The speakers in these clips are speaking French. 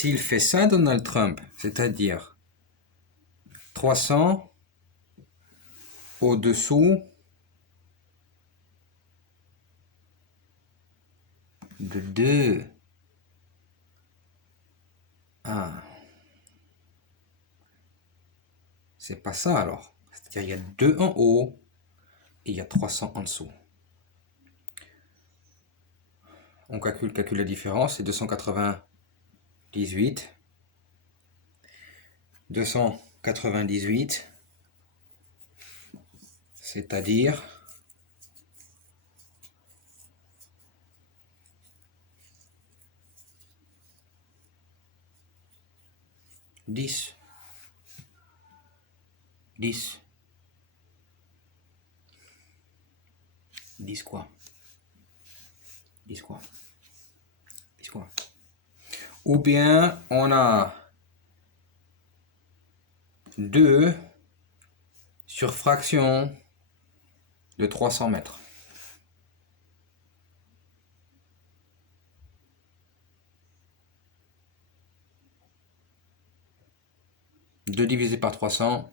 s'il fait ça, Donald Trump, c'est-à-dire 300 au-dessous de 2. Ah. C'est pas ça alors. C'est-à-dire il y a 2 en haut et il y a 300 en dessous. On calcule la différence, c'est 298. 298, c'est-à-dire 10. 10. 10 quoi? 10 quoi? 10 quoi? Ou bien on a 2 sur fraction de 300 mètres. Deux divisé par 300,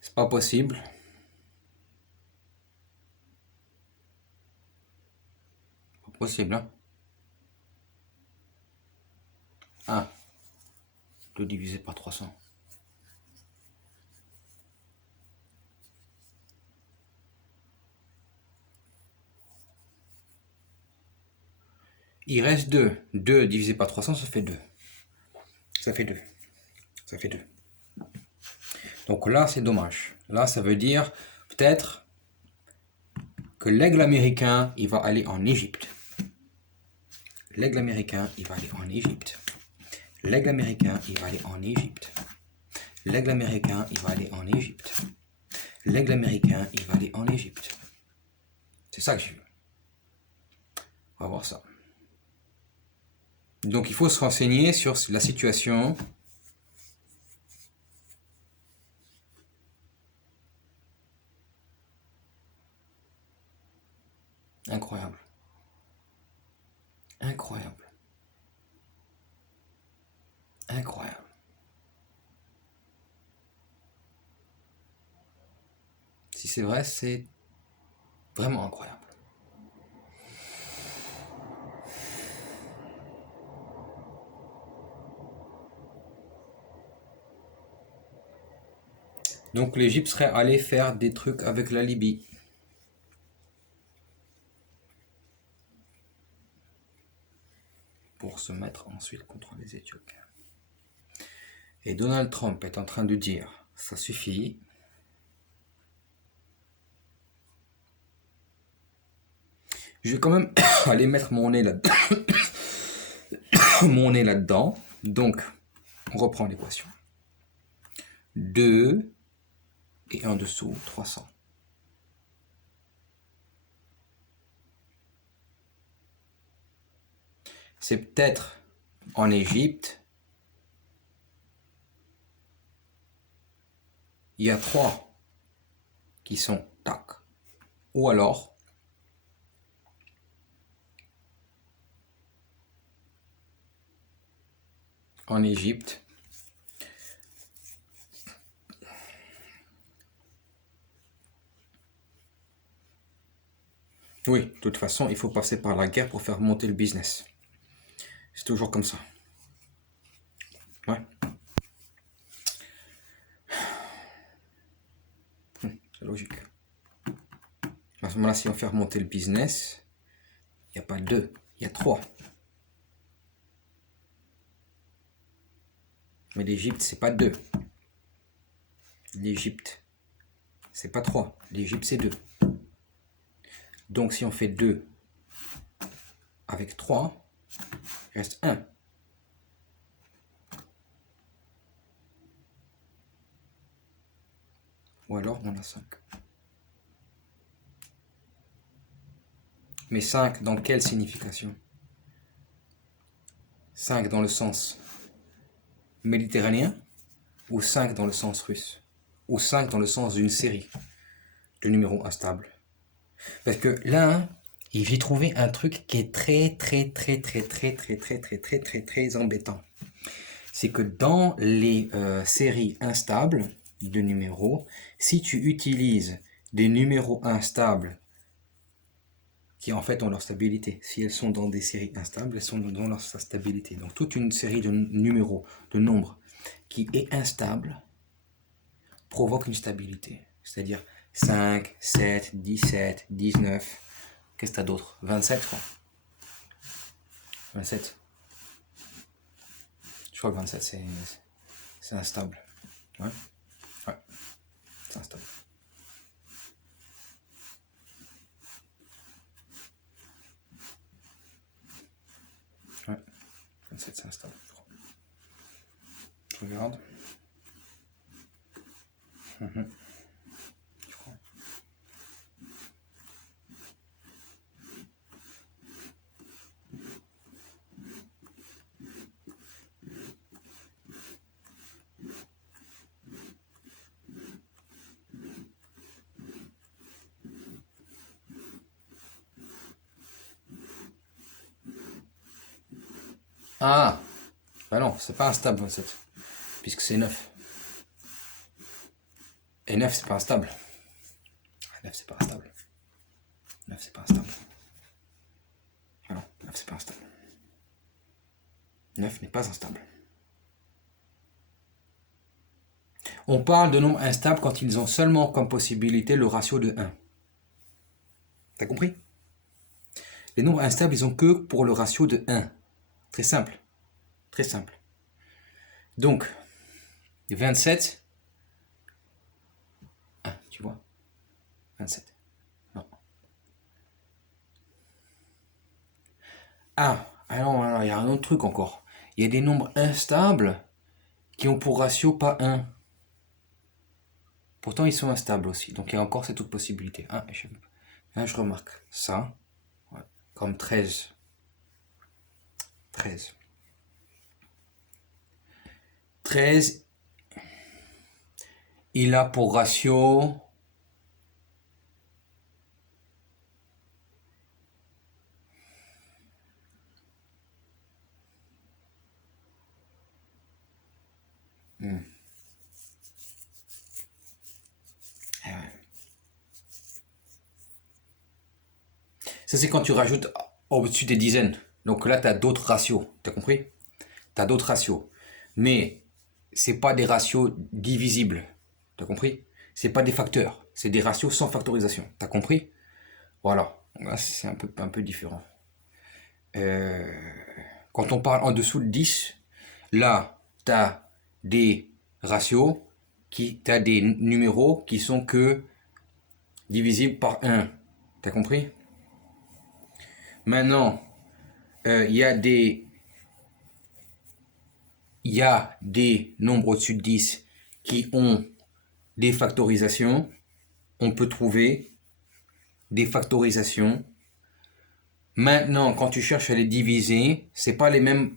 c'est pas possible. Pas possible, hein? 1. 2 divisé par 300. Il reste 2. 2 divisé par 300, ça fait 2. Ça fait 2. Ça fait 2. Donc là, c'est dommage. Là, ça veut dire peut-être que l'aigle américain, il va aller en Égypte. L'aigle américain, il va aller en Égypte. L'aigle américain, il va aller en Égypte. L'aigle américain, il va aller en Égypte. L'aigle américain, il va aller en Égypte. C'est ça que j'ai vu. On va voir ça. Donc il faut se renseigner sur la situation. Incroyable. Incroyable. Incroyable. Si c'est vrai, c'est vraiment incroyable. Donc l'Égypte serait allé faire des trucs avec la Libye. Pour se mettre ensuite contre les Éthiopiens. Et Donald Trump est en train de dire, ça suffit. Je vais quand même aller mettre mon nez là-dedans. Mon nez là-dedans. Donc, on reprend l'équation. 2 et en dessous 300. C'est peut-être en Égypte. Il y a 3 qui sont tac. Ou alors, en Égypte, oui, de toute façon, il faut passer par la guerre pour faire monter le business. C'est toujours comme ça. Ouais. C'est logique. À ce moment-là, si on fait remonter le business, il n'y a pas 2, il y a 3. Mais l'Égypte, c'est pas 2. L'Égypte, c'est pas 3. L'Égypte, c'est 2. Donc, si on fait 2 avec 3, il reste 1. Ou alors, on a 5. Mais 5, dans quelle signification? 5 dans le sens méditerranéen ou 5 dans le sens russe? Ou 5 dans le sens d'une série de numéros instables? Parce que là, j'ai trouvé un truc qui est très embêtant. c'est que dans les séries instables de numéros, si tu utilises des numéros instables qui en fait ont leur stabilité, si elles sont dans des séries instables, elles sont dans leur stabilité. Donc toute une série de numéros, de nombres qui est instable, provoque une stabilité. C'est-à-dire 5, 7, 17, 19, qu'est-ce que t'as d'autre? 27, quoi. 27. Je crois que 27, c'est instable. Ouais. Ouais, c'est instable. Ouais, 27, c'est instable, je crois. Je regarde. Je crois. Ah, bah non, c'est pas instable 27, puisque c'est 9. Et 9, c'est pas instable. 9, c'est pas instable. 9, c'est pas instable. Ah non, 9, c'est pas instable. 9 n'est pas instable. On parle de nombres instables quand ils ont seulement comme possibilité le ratio de 1. T'as compris? Les nombres instables, ils ont que pour le ratio de 1. Très simple. Très simple. Donc, 27. Ah, tu vois? 27. Non. Ah non, il y a un autre truc encore. Il y a des nombres instables qui ont pour ratio pas 1. Pourtant, ils sont instables aussi. Donc, il y a encore cette autre possibilité. Ah, je remarque ça. Ouais. Comme 13. 13. 13, il a pour ratio ça, c'est quand tu rajoutes au-dessus des dizaines. Donc là, tu as d'autres ratios. Tu as compris? Tu as d'autres ratios. Mais c'est pas des ratios divisibles. Tu as compris? C'est pas des facteurs. C'est des ratios sans factorisation. Tu as compris? Voilà. Là, c'est un peu différent. Quand on parle en dessous de 10, là, tu as des ratios, tu as des numéros qui sont que divisibles par 1. Tu as compris? Maintenant, il y a des nombres au-dessus de 10 qui ont des factorisations. On peut trouver des factorisations. Maintenant, quand tu cherches à les diviser, c'est pas les mêmes.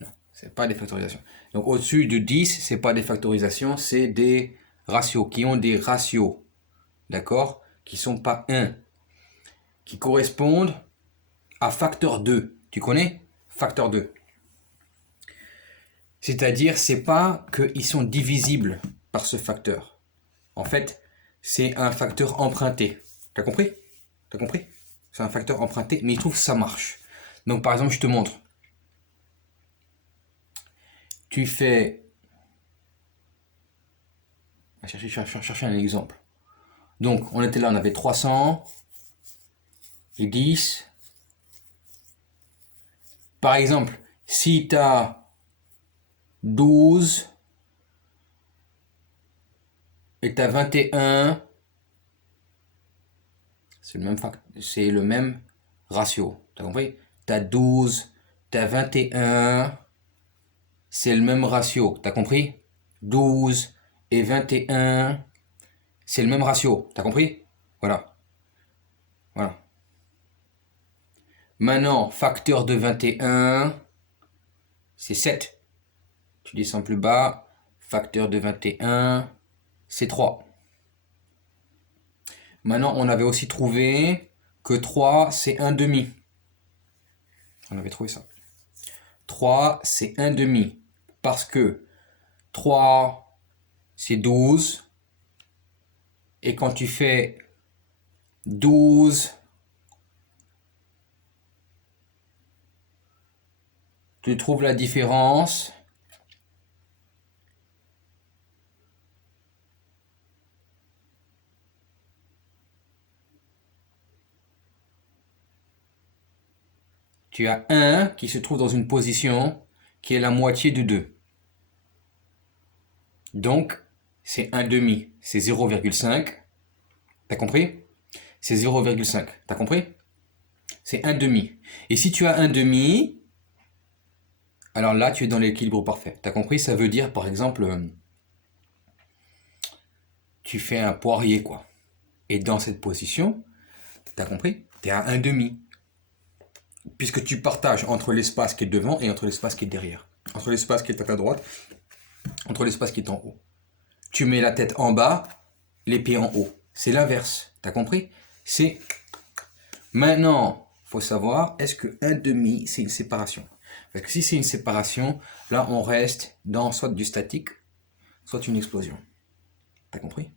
Non, c'est pas des factorisations. Donc au-dessus de 10, c'est pas des factorisations, c'est des ratios qui ont des ratios, d'accord, qui sont pas 1, qui correspondent à facteur 2. Tu connais? Facteur 2. C'est-à-dire, c'est pas qu'ils sont divisibles par ce facteur. En fait, c'est un facteur emprunté. T'as compris? T'as compris? C'est un facteur emprunté, mais il trouve que ça marche. Donc, par exemple, je te montre. Tu fais... On va chercher un exemple. Donc, on était là, on avait 300 et 10. Par exemple, si tu as 12 et tu as 21, c'est le même ratio. T'as compris? Tu as 12, tu as 21, c'est le même ratio. T'as compris? 12 et 21, c'est le même ratio. T'as compris? Voilà. Voilà. Maintenant, facteur de 21, c'est 7. Tu descends plus bas. Facteur de 21, c'est 3. Maintenant, on avait aussi trouvé que 3, c'est 1 demi. On avait trouvé ça. 3, c'est 1 demi. Parce que 3, c'est 12. Et quand tu fais 12, tu trouves la différence. Tu as 1 qui se trouve dans une position qui est la moitié de 2. Donc, c'est 1 demi, c'est 0,5. T'as compris? C'est 0,5. T'as compris? C'est 1 demi. Et si tu as 1 demi, alors là, tu es dans l'équilibre parfait. T'as compris? Ça veut dire, par exemple, tu fais un poirier, quoi. Et dans cette position, t'as compris? Tu es à 1 demi. Puisque tu partages entre l'espace qui est devant et entre l'espace qui est derrière. Entre l'espace qui est à ta droite, entre l'espace qui est en haut. Tu mets la tête en bas, les pieds en haut. C'est l'inverse. T'as compris? C'est... Maintenant, faut savoir, est-ce que 1 demi, c'est une séparation? Parce que si c'est une séparation, là, on reste dans soit du statique, soit une explosion. T'as compris?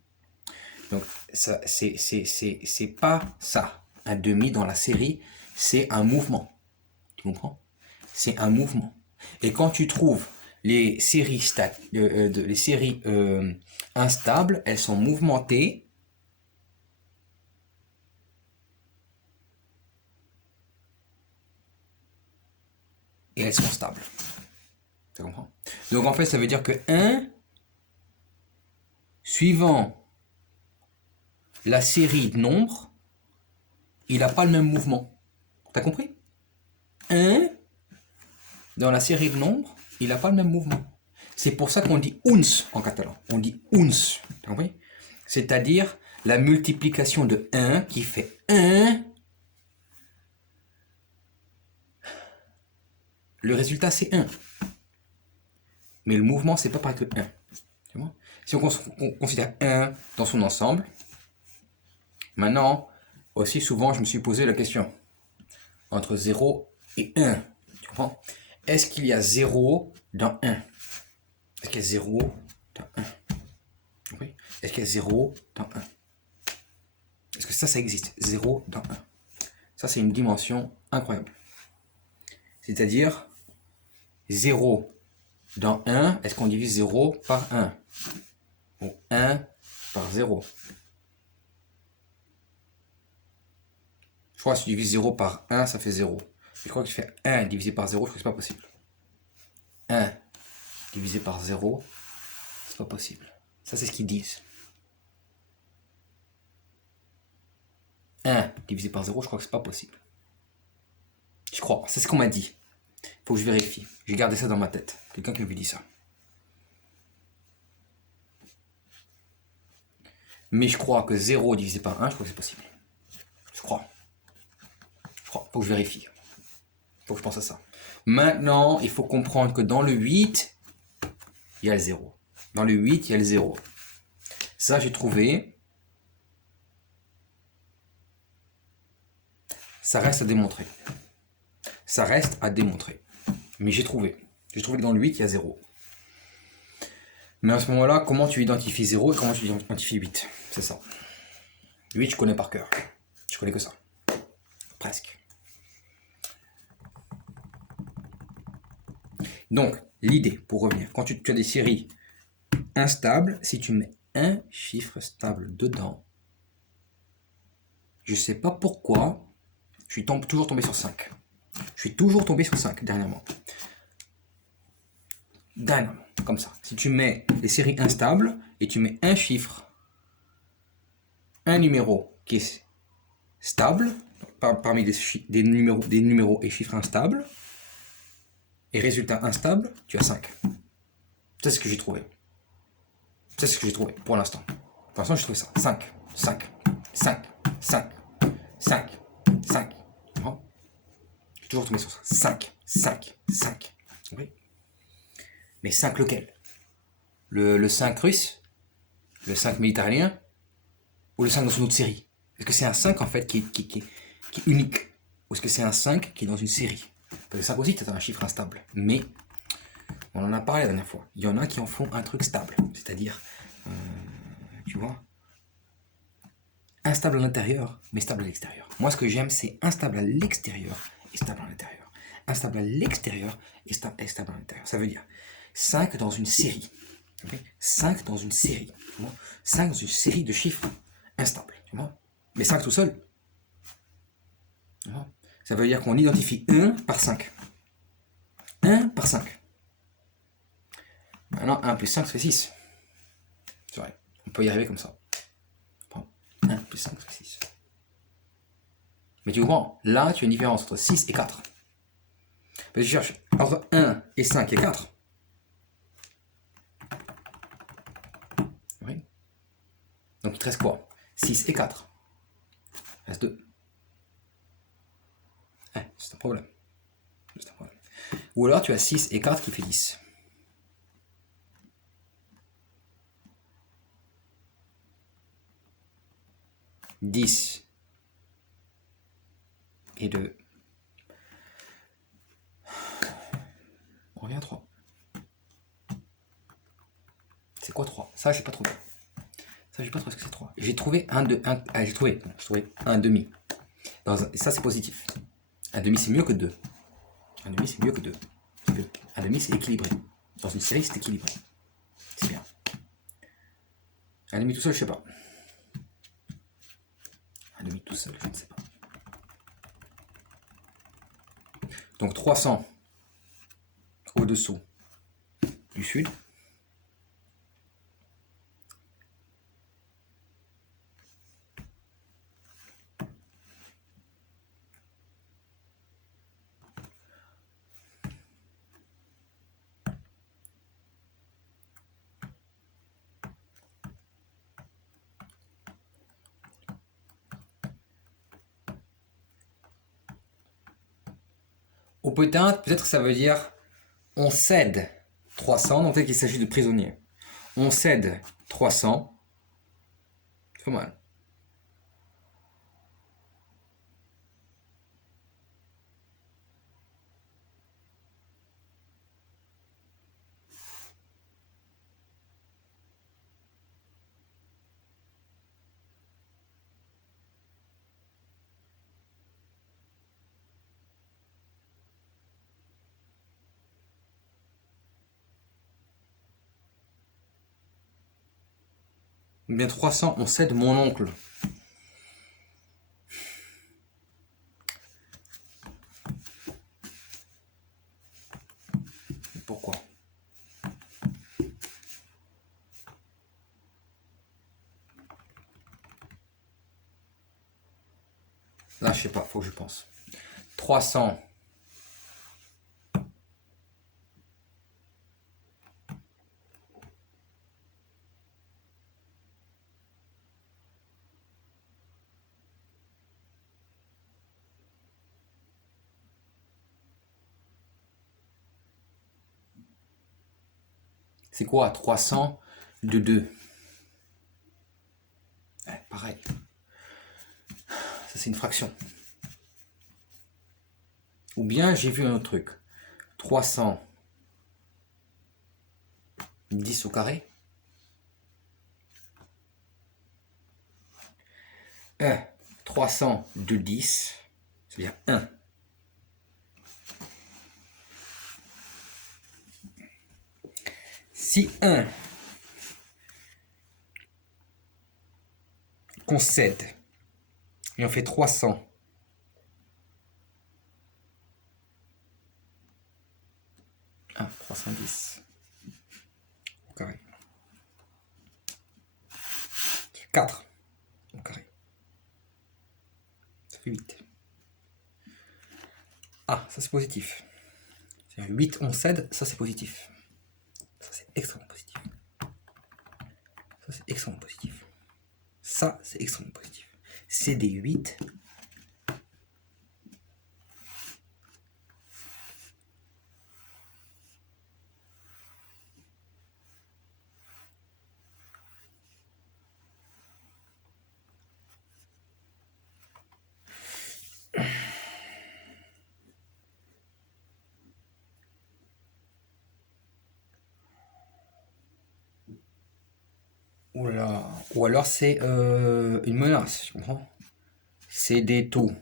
Donc, ça, c'est pas ça. 1 demi dans la série, c'est un mouvement. Tu comprends? C'est un mouvement. Et quand tu trouves les séries, instables, elles sont mouvementées. Et elles sont stables. Tu comprends? Donc en fait, ça veut dire que 1, suivant la série de nombres, il n'a pas le même mouvement. T'as compris? 1, dans la série de nombres, il n'a pas le même mouvement. C'est pour ça qu'on dit uns en catalan. On dit uns. T'as compris? C'est-à-dire la multiplication de 1 qui fait 1. Le résultat, c'est 1. Mais le mouvement, c'est pas pareil que 1. Si on considère 1 dans son ensemble, maintenant, aussi souvent, je me suis posé la question. Entre 0 et 1, tu comprends? Est-ce qu'il y a 0 dans 1? Est-ce qu'il y a 0 dans 1? Oui. Est-ce qu'il y a 0 dans 1? Est-ce que ça existe? 0 dans 1. Ça, c'est une dimension incroyable. C'est-à-dire, 0 dans 1, est-ce qu'on divise 0 par 1? Ou 1 par 0? Je crois que si tu divises 0 par 1, ça fait 0. Je crois que tu fais 1 divisé par 0, je crois que c'est pas possible. 1 divisé par 0, c'est pas possible. Ça, c'est ce qu'ils disent. 1 divisé par 0, je crois que c'est pas possible. Je crois, c'est ce qu'on m'a dit. Faut que je vérifie. J'ai gardé ça dans ma tête. Quelqu'un qui m'avait dit ça. Mais je crois que 0 divisé par 1, je crois que c'est possible. Je crois. Faut que je vérifie. Faut que je pense à ça. Maintenant, il faut comprendre que dans le 8, il y a le 0. Dans le 8, il y a le 0. Ça, j'ai trouvé. Ça reste à démontrer. Ça reste à démontrer. Mais j'ai trouvé. J'ai trouvé que dans le 8, il y a 0. Mais à ce moment-là, comment tu identifies 0 et comment tu identifies 8? C'est ça. 8, je connais par cœur. Je connais que ça. Presque. Donc, l'idée, pour revenir, quand tu as des séries instables, si tu mets un chiffre stable dedans, je ne sais pas pourquoi, je suis toujours tombé sur 5. Je suis toujours tombé sur 5 dernièrement. Dernièrement, comme ça. Si tu mets les séries instables et tu mets un chiffre, un numéro qui est stable, parmi des numéros et chiffres instables, et résultat instable, tu as 5. C'est ce que j'ai trouvé. C'est ce que j'ai trouvé pour l'instant. Pour l'instant, j'ai trouvé ça. 5, 5, 5, 5, 5, 5. J'ai toujours tombé sur ça. 5, 5, 5. Oui. Mais 5 lequel? Le 5 russe? Le 5 méditerranéen? Ou le 5 dans une autre série? Est-ce que c'est un 5 en fait qui est unique? Ou est-ce que c'est un 5 qui est dans une série? Parce que 5 aussi c'est un chiffre instable. Mais on en a parlé la dernière fois. Il y en a qui en font un truc stable. C'est-à-dire, tu vois, instable à l'intérieur, mais stable à l'extérieur. Moi, ce que j'aime, c'est instable à l'extérieur et stable à l'intérieur. Instable à l'extérieur et stable à l'intérieur. Ça veut dire 5 dans une série. Okay, 5 dans une série. Tu vois, 5 dans une série de chiffres instables. Tu vois, mais 5 tout seul. Tu vois, ça veut dire qu'on identifie 1 par 5. 1 par 5. Maintenant, 1 plus 5, ça fait 6. C'est vrai. On peut y arriver comme ça. 1 plus 5, ça fait 6. Mais tu comprends, là, tu as une différence entre 6 et 4. Parce que tu cherches entre 1 et 5 et 4. Oui. Donc il te reste quoi? 6 et 4. Il reste 2. C'est un problème. C'est un problème. Ou alors tu as 6 et 4 qui fait 10. « 10 et 2. On revient à 3. C'est quoi 3? Ça, j'ai pas trouvé. Ça, j'ai pas trouvé ce que c'est 3. J'ai trouvé j'ai trouvé un demi. Et ça, c'est positif. Un demi, c'est mieux que 2. Un demi, c'est mieux que 2. Un demi, c'est équilibré. Dans une série, c'est équilibré. C'est bien. Un demi tout seul, je sais pas. Un demi tout seul, je ne sais pas. Donc 300 au-dessous du sud. Ou peut-être ça veut dire on cède 300, donc peut-être qu'il s'agit de prisonniers. On cède 300. C'est pas mal. Bien 300, on cède mon oncle. Pourquoi? Là, je sais pas, faut que je pense. 300. C'est quoi 300 de 2? Pareil. Ça, c'est une fraction. Ou bien, j'ai vu un autre truc. 310 au carré. 300 de 10, c'est-à-dire 1. Si 1 concède et on fait 300 310 au carré. 4 au carré. Ça fait 8. Ah, ça c'est positif. 8 on cède, ça c'est positif. Ça c'est extrêmement positif. Ça c'est extrêmement positif. Ça c'est extrêmement positif. C'est des 8. Ouh là là. Ou alors c'est une menace, tu comprends? C'est des taux.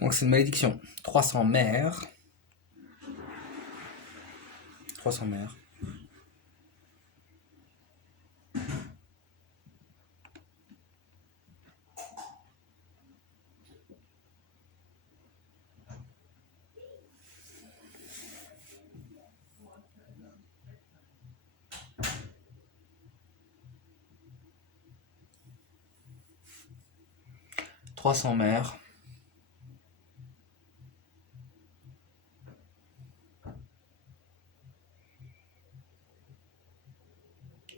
Donc c'est une malédiction. 300 mères. 300 mères. Trois cents mères.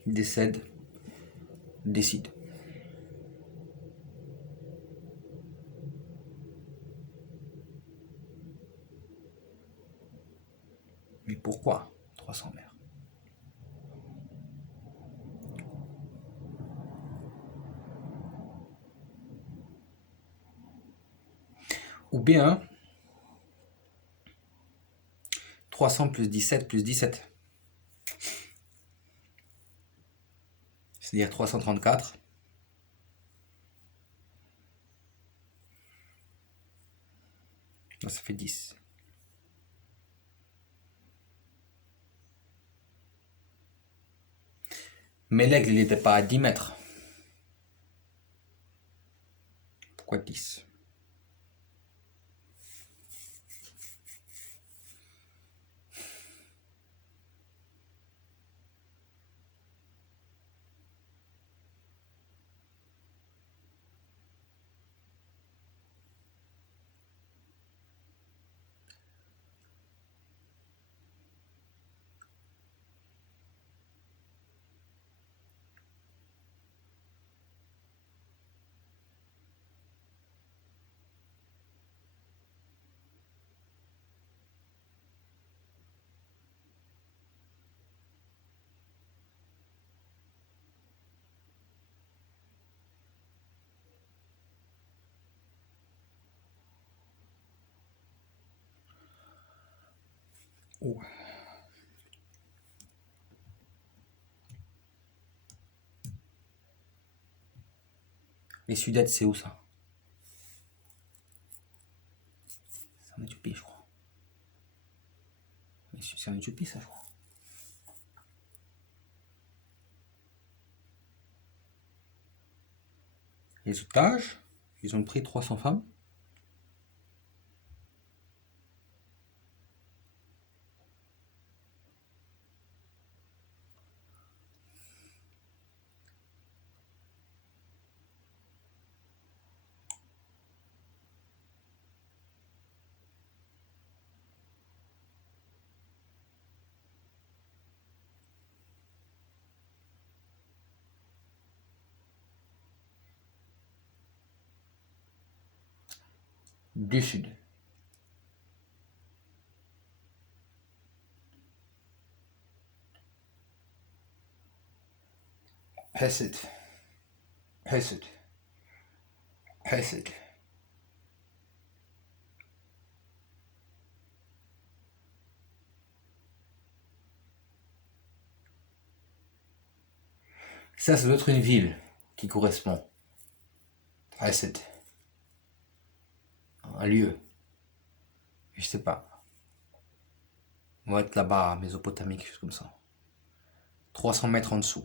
Décède. Décide. Mais pourquoi 300 mères? Ou bien 300 plus 17 plus 17. C'est-à-dire 334. Là, ça fait 10. Mais l'aigle, il n'était pas à 10 mètres. Pourquoi 10? Oh. Les Sudètes, c'est où ça? C'est en Éthiopie, je crois. C'est en Éthiopie, ça, je crois. Les otages, ils ont pris 300 femmes. Du Sud. Hesed. Hesed. Hesed. Ça doit être une ville qui correspond. Hesed. Un lieu. Je sais pas. On va être là-bas, Mésopotamie, quelque chose comme ça. 300 mètres en dessous.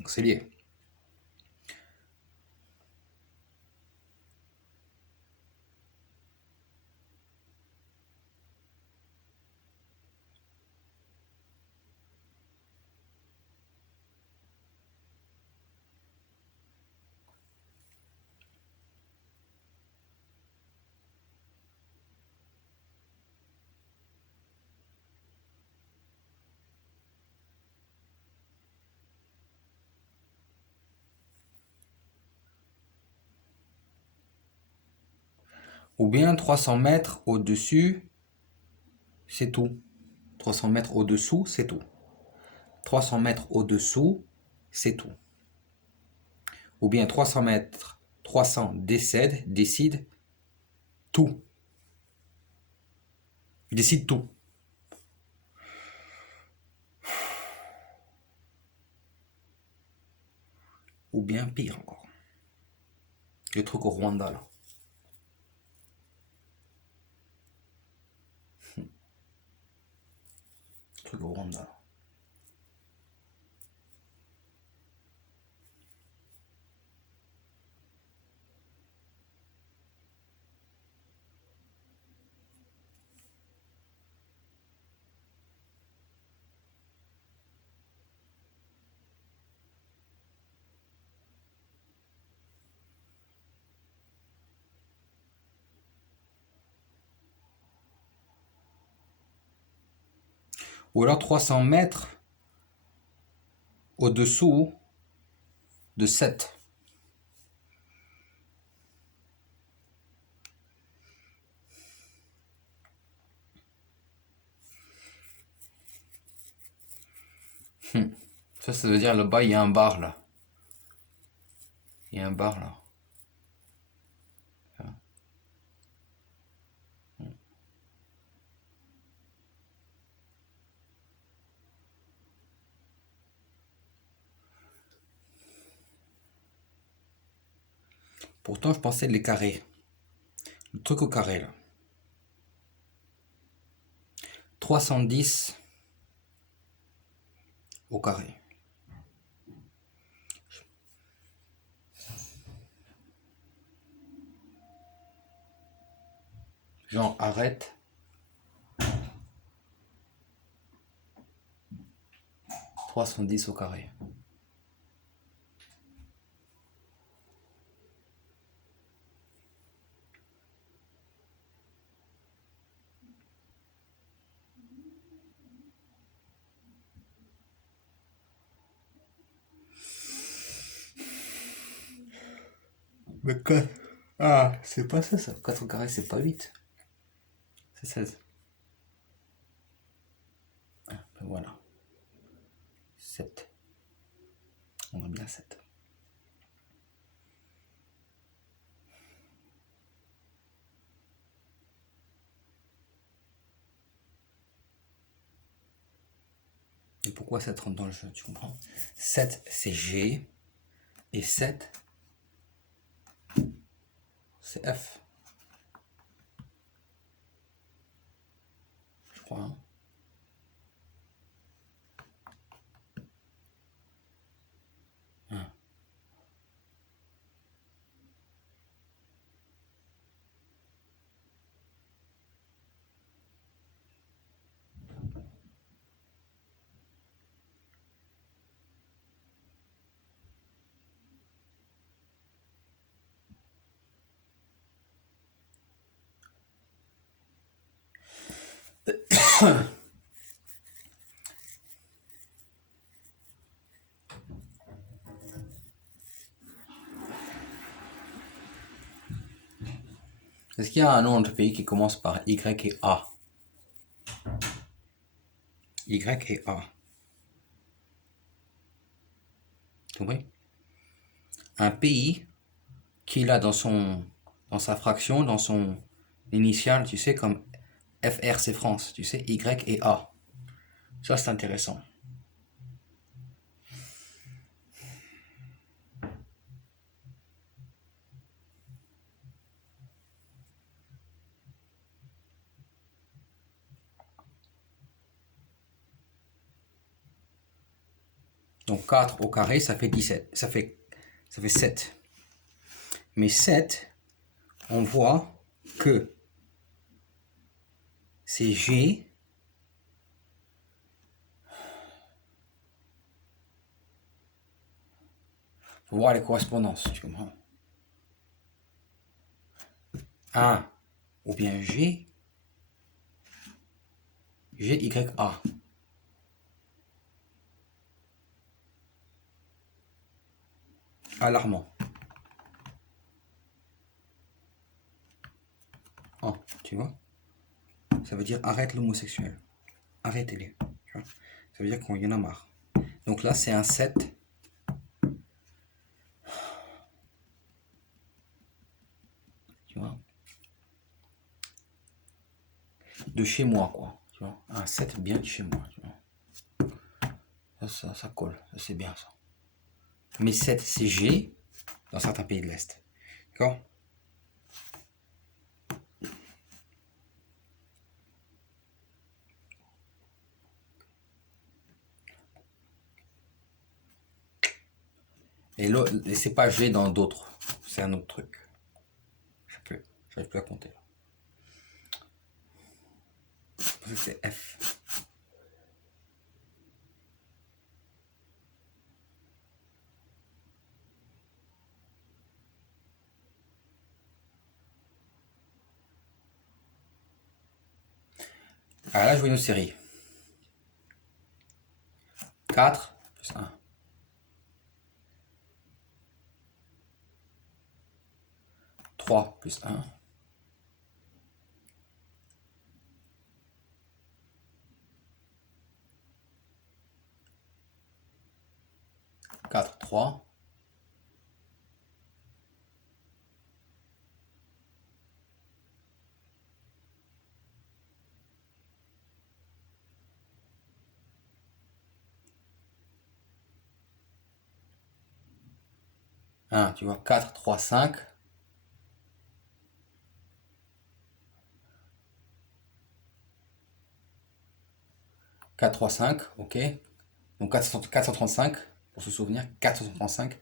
Donc c'est lié. Ou bien 300 mètres au-dessus, c'est tout. 300 mètres au-dessous, c'est tout. 300 mètres au-dessous, c'est tout. Ou bien 300 mètres, 300 décide tout. Décide tout. Ou bien pire encore. Le truc au Rwanda là. Le truc au Rwanda là. Ou alors 300 mètres au-dessous de 7. Ça veut dire là-bas, il y a un bar là. Il y a un bar là. Pourtant, je pensais les carrés. Le truc au carré là. 310 au carré. Genre, arrête. 310 au carré. Mais 4. Ah, c'est pas ça, ça. 4 au carré, c'est pas 8. C'est 16. Ah, ben voilà. 7. On a bien 7. Et pourquoi 7 rentre dans le jeu, tu comprends? 7, c'est G. Et 7, c'est F. Je crois, hein. Est-ce qu'il y a un nom de pays qui commence par Y et A? Y et A. Tu comprends? Un pays qu'il a dans sa fraction, dans son initiale, tu sais, comme FR c'est France, tu sais, Y et A. Ça, c'est intéressant. Donc 4 au carré, ça fait 17. Ça fait 7. Mais 7, on voit que c'est G. Faut voir les correspondances, tu comprends? 1 ou bien G, Y, A. Alarmant. Oh, tu vois? Ça veut dire arrête l'homosexuel. Arrêtez-les. Tu vois? Ça veut dire qu'il y en a marre. Donc là, c'est un 7. Tu vois? De chez moi, quoi. Tu vois? Un 7 bien de chez moi. Tu vois? Ça colle. C'est bien ça. Mais 7, c'est G dans certains pays de l'Est. D'accord? Et c'est pas G dans d'autres. C'est un autre truc. Je sais plus. J'arrive plus à compter. Je pense que c'est F. Ah là, je vois une autre série. 4 plus 1. 3 plus 1. 4, 3. 1, tu vois, 4, 3, 5. 4, 3, 5, ok. Donc 435, pour se souvenir, 435.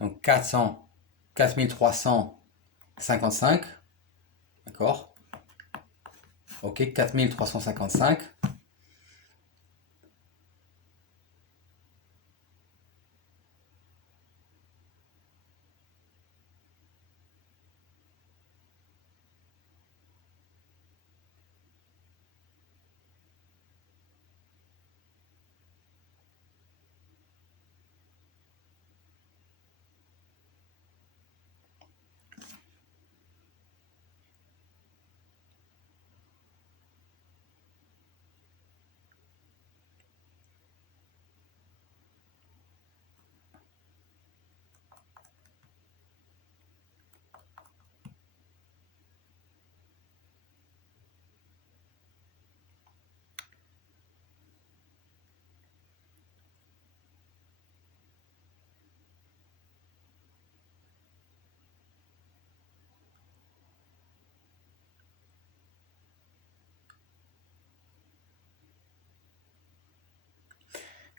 Donc 4355. D'accord? Ok, 4355.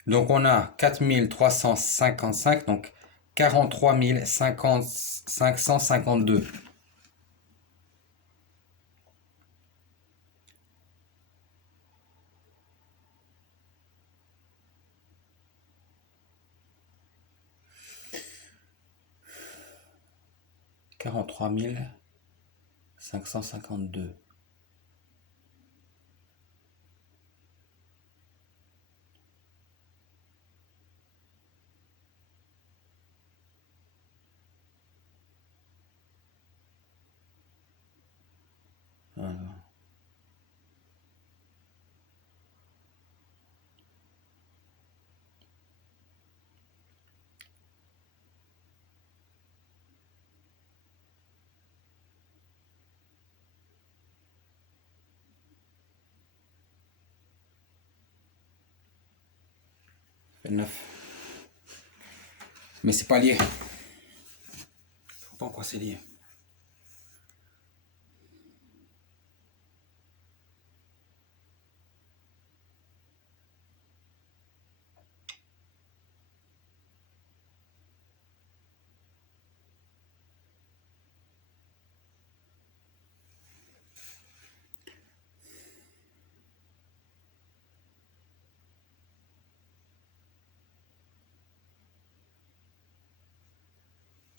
Donc on a 4355, donc 43 552. Quarante-trois mille 552. Voilà. 9. Mais c'est pas lié. Je sais pas en quoi c'est lié.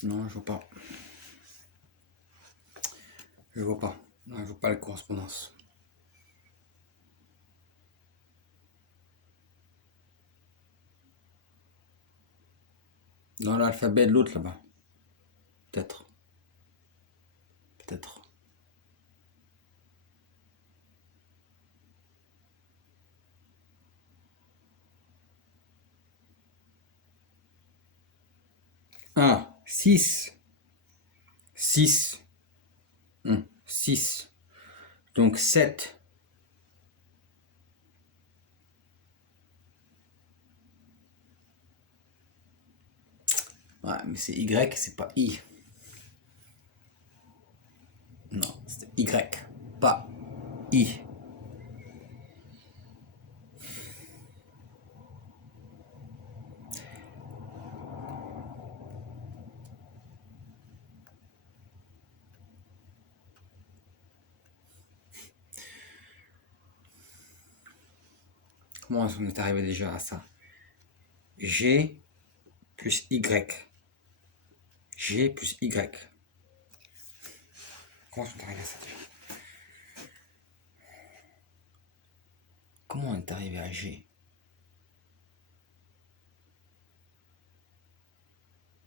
Non, je vois pas. Je vois pas. Non, je vois pas la correspondance. Dans l'alphabet de l'autre là-bas. Peut-être. Peut-être. Un, 6. 6. 6. Donc 7. Ouais, mais c'est Y, c'est pas I. Non, c'est Y, pas I. Comment est-ce qu'on est arrivé déjà à ça? G plus Y. G plus Y. Comment est-ce qu'on est arrivé à ça déjà? Comment on est arrivé à G?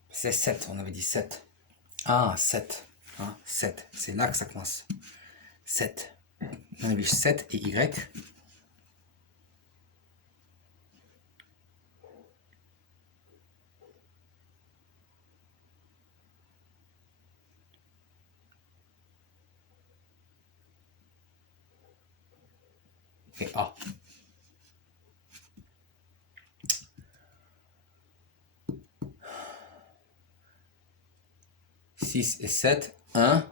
C'est 7, on avait dit 7. Ah, 7. Hein, 7. C'est là que ça commence. 7. On a vu 7 et Y. Et A. 6 et 7. 1.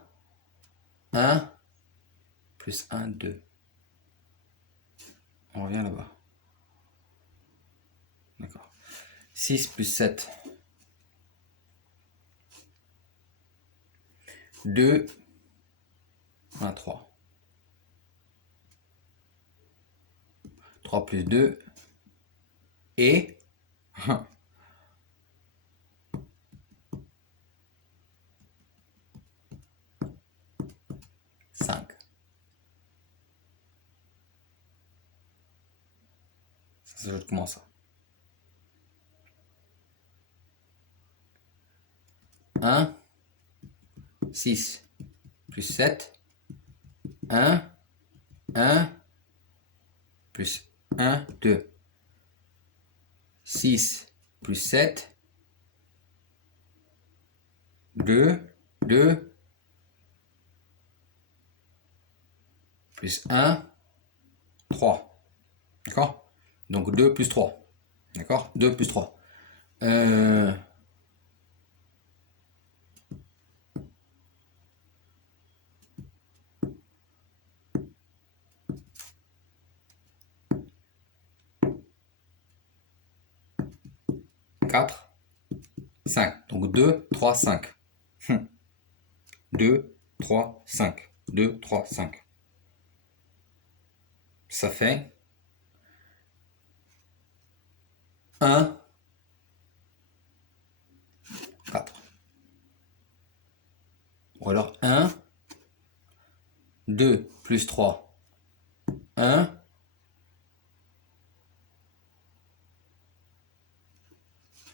1. Plus 1, 2. On revient là-bas. D'accord. 6 plus 7. 2. 1, 3. 3 plus 2. Et 5. Ça se joue comment ça? 1. 6 plus 7. 1. 1. Plus 1, 2. 6 plus 7. 2. 2. Plus 1. 3. D'accord? Donc 2 plus 3. D'accord? 2 plus 3. 4, 5. Donc 2, 3, 5. 2, 3, 5. 2, 3, 5. Ça fait 1, 4. Ou alors 1, 2 plus 3, 1,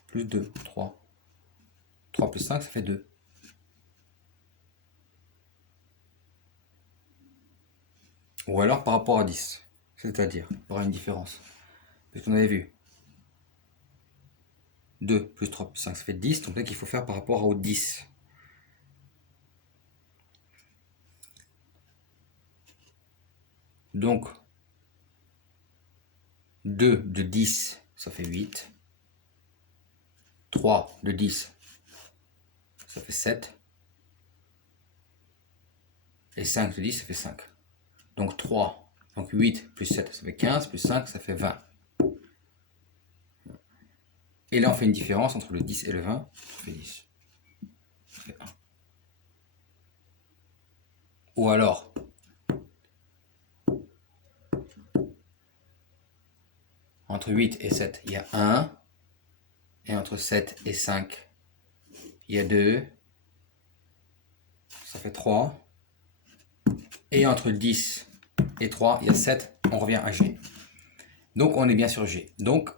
plus 2, 3. 3 plus 5, ça fait 2. Ou alors par rapport à 10. C'est-à-dire, il y aura une différence. Parce qu'on avait vu 2 plus 3 plus 5, ça fait 10. Donc là, qu'il faut faire par rapport au 10. Donc, 2 de 10, ça fait 8. 3 de 10, ça fait 7. Et 5 de 10, ça fait 5. Donc 3, donc 8 plus 7, ça fait 15, plus 5, ça fait 20. Et là, on fait une différence entre le 10 et le 20, ça fait 10. Ça fait 1. Ou alors, entre 8 et 7, il y a 1. Et entre 7 et 5, il y a 2. Ça fait 3. Et entre 10 et 3, il y a 7. On revient à G. Donc, on est bien sur G. Donc,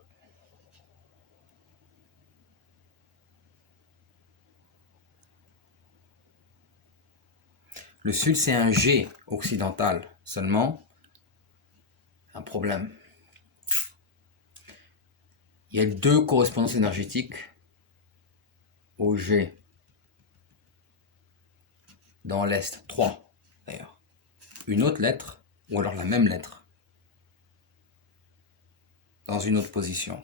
Le sud, c'est un G occidental. Seulement, un problème. Il y a 2 correspondances énergétiques au G. Dans l'Est. 3, d'ailleurs. Une autre lettre, ou alors la même lettre, dans une autre position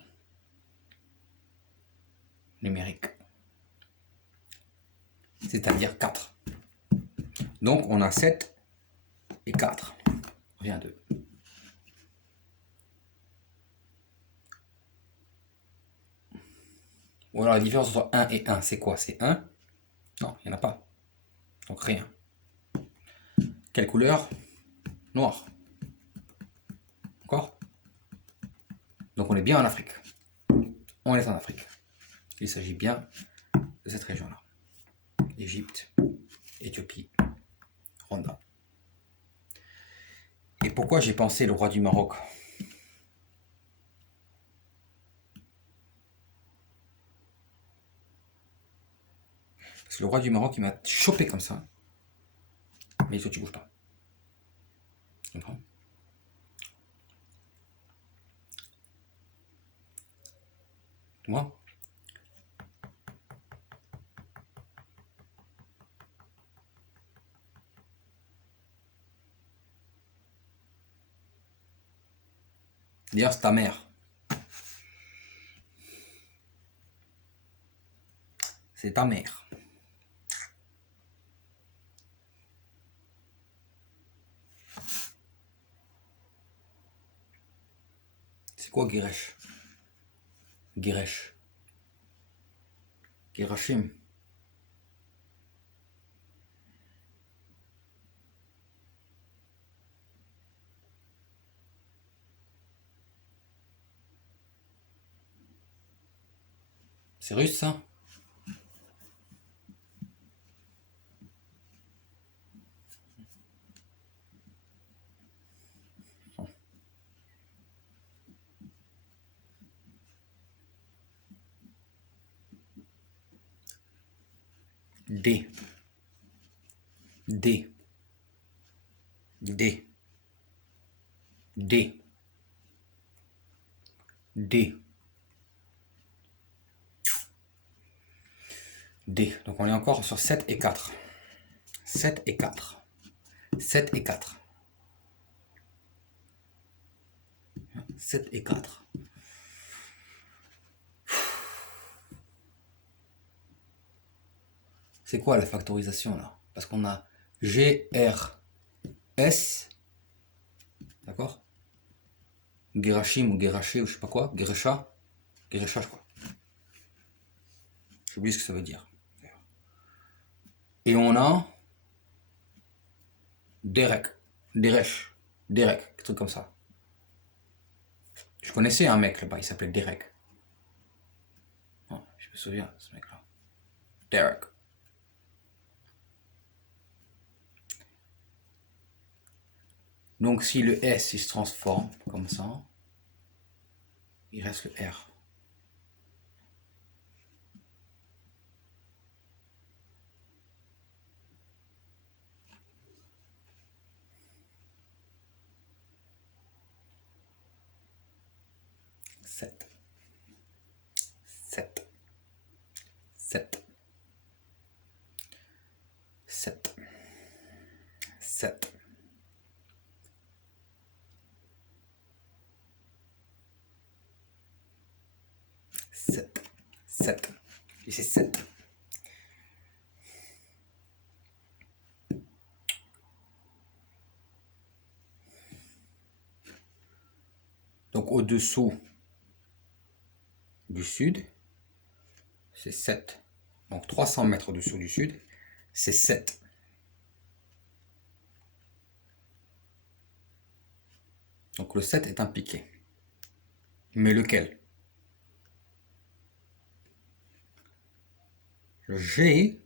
numérique. C'est-à-dire 4. Donc, on a 7 et 4. Rien de. Ou alors la différence entre 1 et 1, c'est quoi? C'est 1? Non, il n'y en a pas. Donc rien. Quelle couleur? Noir. D'accord? Donc on est bien en Afrique. On est en Afrique. Il s'agit bien de cette région-là. Égypte, Éthiopie, Rwanda. Et pourquoi j'ai pensé le roi du Maroc? Parce que le roi du Maroc, il m'a chopé comme ça. Mais toi, tu bouges pas. Tu comprends? Moi? D'ailleurs, c'est ta mère. C'est ta mère. C'est quoi Guéresh? Guéresh. Guérachim. C'est russe, ça? D. D. D. D. D. D. Donc on est encore sur 7 et 4. 7 et 4. 7 et 4. 7 et 4. C'est quoi la factorisation là? Parce qu'on a G, R, S. D'accord? Gerashim ou Geraché ou je sais pas quoi. Geresha. Geresha, je crois. J'oublie ce que ça veut dire. Et on a Derek. Deresh. Derek. Un truc comme ça. Je connaissais un mec là-bas, il s'appelait Derek. Oh, je me souviens de ce mec-là. Derek. Donc si le S il se transforme comme ça, il reste le R. Sept. 7. 7. 7. 7. 7. 7. Et c'est 7. Donc au-dessous du sud, c'est 7. Donc 300 mètres au-dessous du sud, c'est 7. Donc le 7 est un piqué. Mais lequel? Le G